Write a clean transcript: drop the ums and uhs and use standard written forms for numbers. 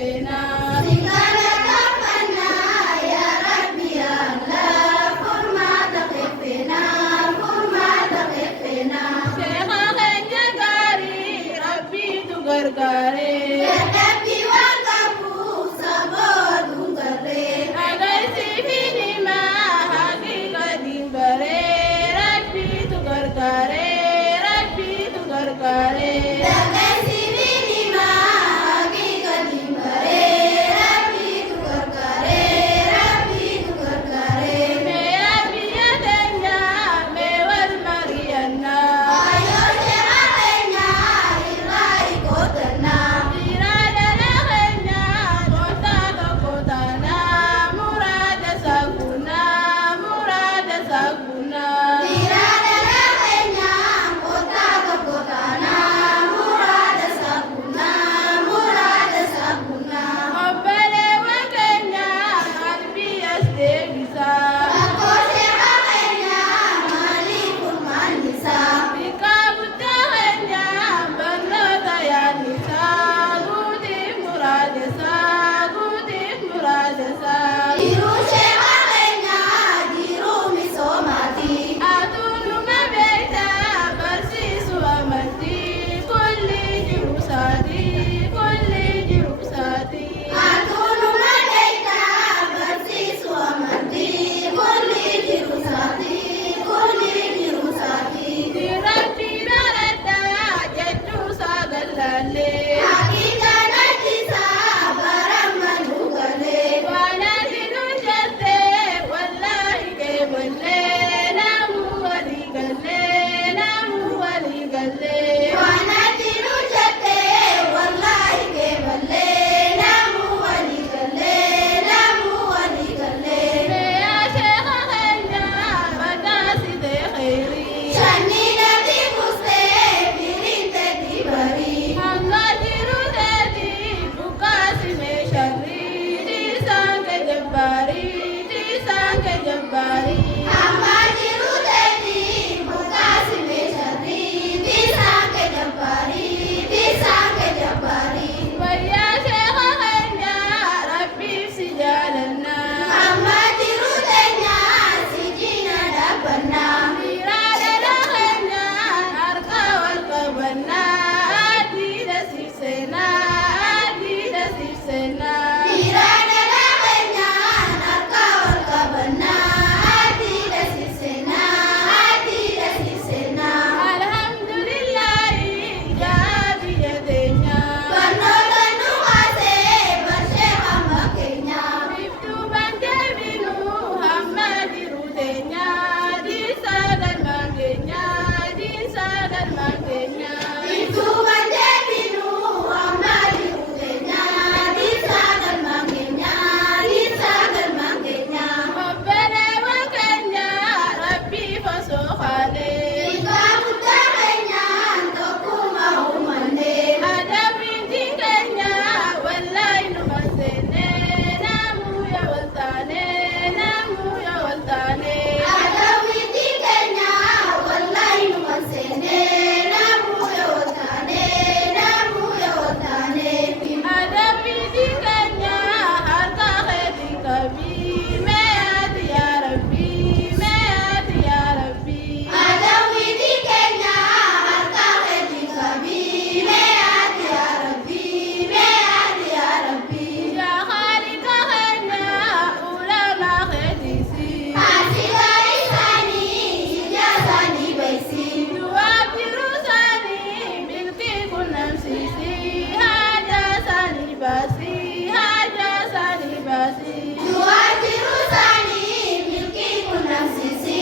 كفنا سكالة كفنا يا ربي يا الله فرمة كفنا فرمة كفنا شيخا خنجا كاري ربي تغرغاري يا ربي والكفو صبر دنكري أغيثي فيني ما حقيقة ديمبري ربي تغرغاري ربي تغرغاري Dagasi minima hakikat dimbare Rabbi tukar kare Rabbi tukar kare Mea biya tenya mewal mariana Ayo sehatnya ilai kotana Irada lahenya kota ke kota na Murada saguna Murada saguna Tirada lahenya kota ke kota na Murada sabuna Murada sabuna Obbale wakenya kalbi asdegisa Aku sehatnya malipun manisa Bika butahenya banno tayanisa Guti muradesa Guti muradesa Diru sehatnya diru misomati Atunu mabeita barsisu amati Kulli jirusati Kulli jirusati Atunu madaita bersisu amati Kulli dirusati Kulli dirusati Dirati barata jaddu sagallale Hakika najisa barang manugale Wana dinu jatte wallahi keballe Namu waligalle Namu waligalle Wana tiru jate wallahi ke balle Namu wali galle Namu wali galle Mea shekha khenya Badasi te khairi Shani nati buste birinte dibari Hanga jiru dedi Bukasi me sharri Disanke jabbari Disanke jabbari Amma jiru tedi bukasi meshari bisa ke jabari Waya shekha khenya Rabbi sijalanna Amma jiru tenya sijina dapana Irada lahenya Harka wal kabanna Adida sifsena Adida sifsena tirada lahenya nakawal kabana adida sisena Alhamdulillahi jadi yadenya Panotan nuase bersheha makenya Biftu banjabinu hamma dirutenya Disagan manggenya Disagan manggenya Itu manjabinu amma dirutenya disagan mangenya Obbele wakenya Rabbi fasokhale Ika mutahenya antoku mahumande Ada pintingkenya Wallahi numasene Namu ya waltane Namu ya waltane Ada witikenya wallahi numasene namu yawtane Ada pintingkenya Harka khedi kabi Meati ya Rabbi Meati ya Rabbi Ada witikenya harta kedikabi meati ya Rabbi Ya khalika khenya Ulama khedisi Asika isani ijazani baisi Dua birusani Milki kunam sisi Haja sani basi Haja sani basi Dua jirusani milki kunam sisi